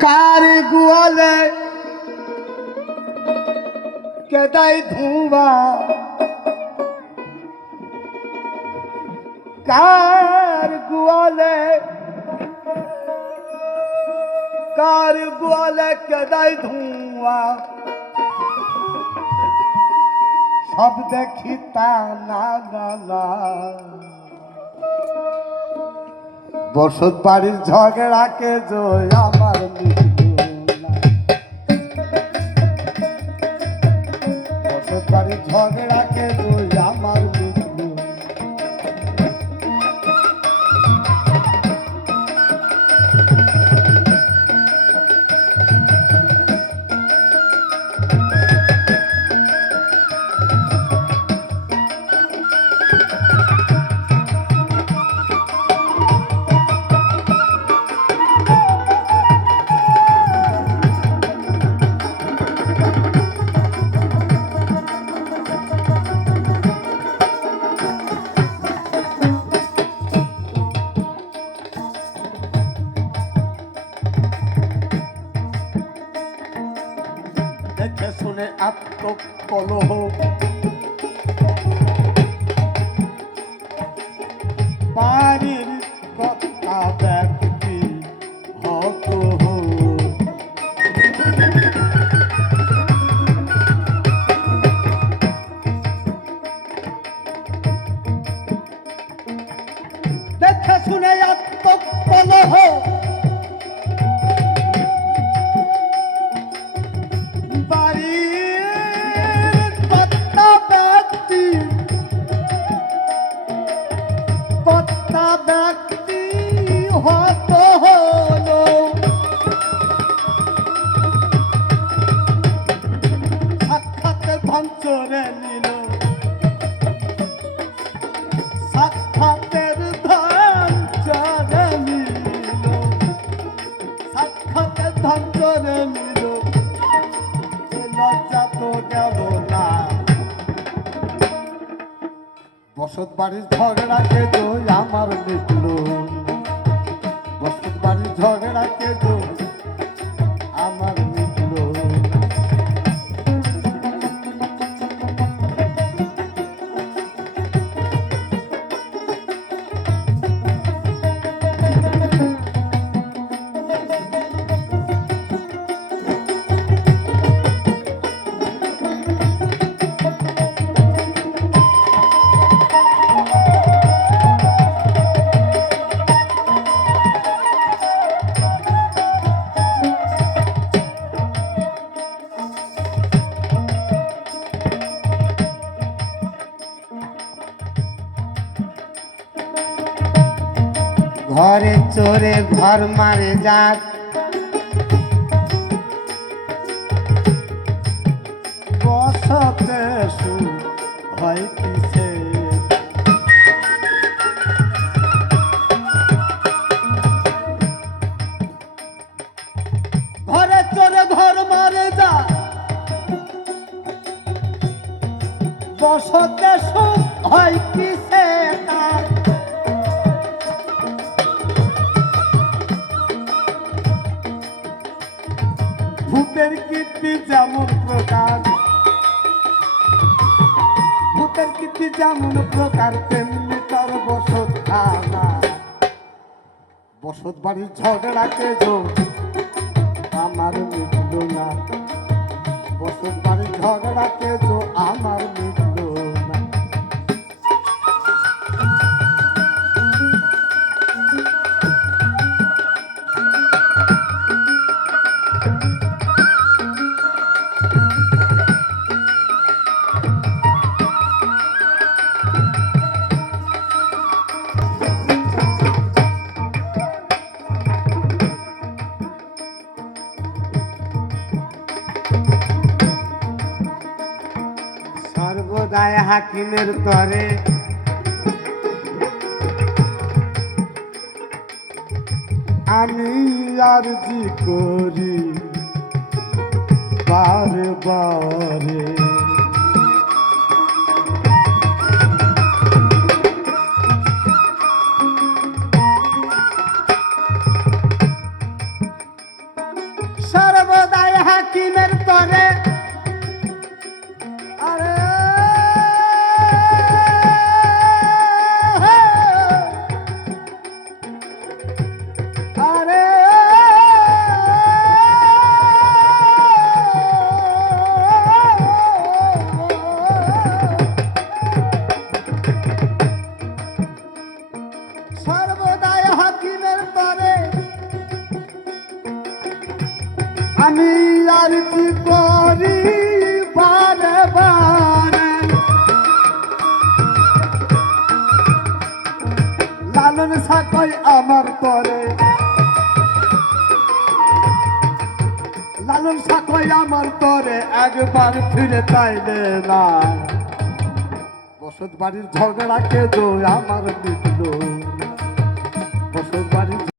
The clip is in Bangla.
কার গুয়ালে কেদাই ধুবা কার গুয়ালে কার গুয়ালে কেদাই ধুয়া? সব দেখি তা না গালা বসত বাড়ির ঝগড়াকে জয় ঝগড়াকে জয় আমার মিটলো না। দেখে শুনে আত্মকলহ বাড়ির কথা ব্যক্তি হত দেখে শুনে আত্মকলহ বসত বাড়ির ঝগড়াকে তো আমার মিটলো বসত বাড়ির ঝগড়াকে তো ঘরে চোরে ঘর মারে যাক বসতে সু হয় কিসে? ঘরে চোরে ঘর মারে যা বসতে হয় কিসে? ভূতের কীর্তি যেমন প্রকার ভূতের কীর্তি যেমন প্রকার, তেমনি তার বসত খানা বসত বাড়ির ঝগড়াকে আমার মিটল না। বসত বাড়ির ঝগড়াকে জো সর্বদাই হাকিমের তরে। আমি আর জি করি বারে বারে। তরে। আর কি করি? বারে বারে লালন সাকই আমার করে। লালন সাকই আমার ফিরে চাইলে না। বসত বাড়ির ঝগড়াকে তো আমার মিটলো।